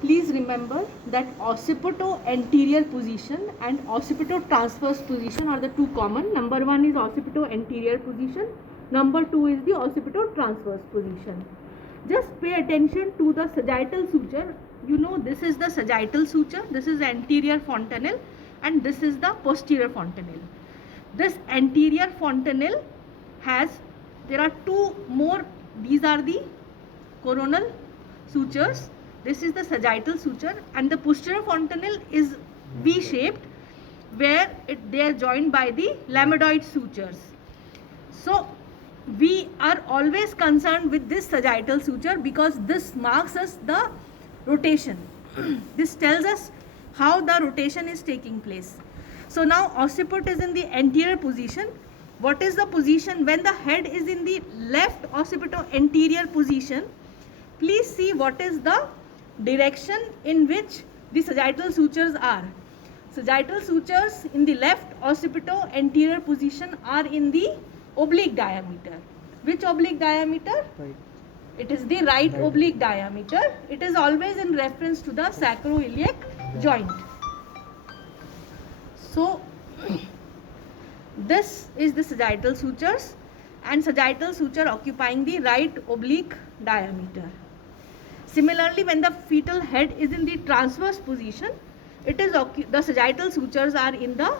Please remember that occipito-anterior position and occipito-transverse position are the two common. Number one is occipito-anterior position. Number two is the occipito-transverse position. Just pay attention to the sagittal suture. You know, this is the sagittal suture, this is anterior fontanelle, and this is the posterior fontanelle. This anterior fontanelle there are two more, these are the coronal sutures, this is the sagittal suture, and the posterior fontanelle is V-shaped, where they are joined by the lamidoid sutures. So we are always concerned with this sagittal suture because this marks us the rotation. This tells us how the rotation is taking place. So now occiput is in the anterior position. What is the position when the head is in the left occipito-anterior position? Please see what is the direction in which the sagittal sutures are. Sagittal sutures in the left occipito-anterior position are in the oblique diameter. Which oblique diameter? Right. It is the right oblique diameter. It is always in reference to the sacroiliac joint. So this is the sagittal sutures, and sagittal suture occupying the right oblique diameter. Similarly, when the fetal head is in the transverse position, the sagittal sutures are in the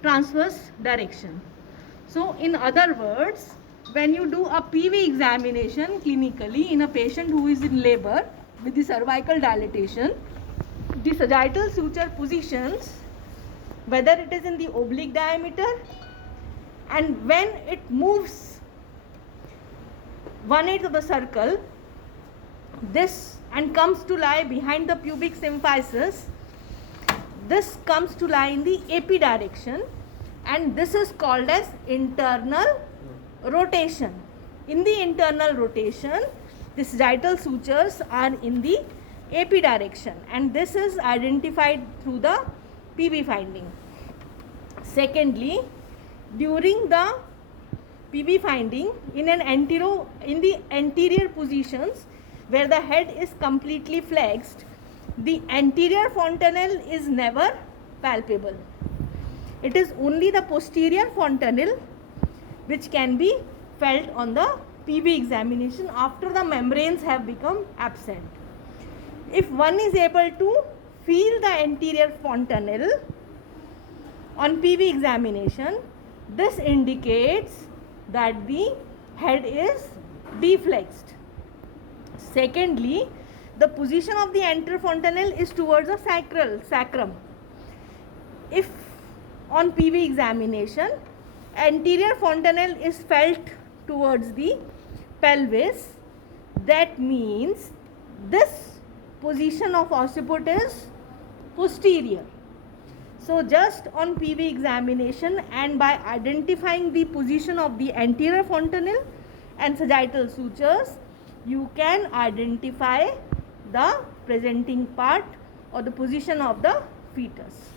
transverse direction. So in other words, when you do a PV examination clinically in a patient who is in labor with the cervical dilatation, the sagittal suture positions, whether it is in the oblique diameter, and when it moves 1/8 of the circle, this and comes to lie behind the pubic symphysis, this comes to lie in the AP direction, and this is called as internal rotation. In the internal rotation, the sagittal sutures are in the AP direction, and this is identified through the PV finding. Secondly, during the PV finding, in the anterior positions where the head is completely flexed, the anterior fontanelle is never palpable. It is only the posterior fontanelle which can be felt on the PV examination after the membranes have become absent. If one is able to feel the anterior fontanelle on PV examination, this indicates that the head is deflexed. Secondly, the position of the anterior fontanelle is towards the sacrum. If on PV examination, anterior fontanelle is felt towards the pelvis, that means this position of occiput is posterior. So just on PV examination and by identifying the position of the anterior fontanelle and sagittal sutures, you can identify the presenting part or the position of the fetus.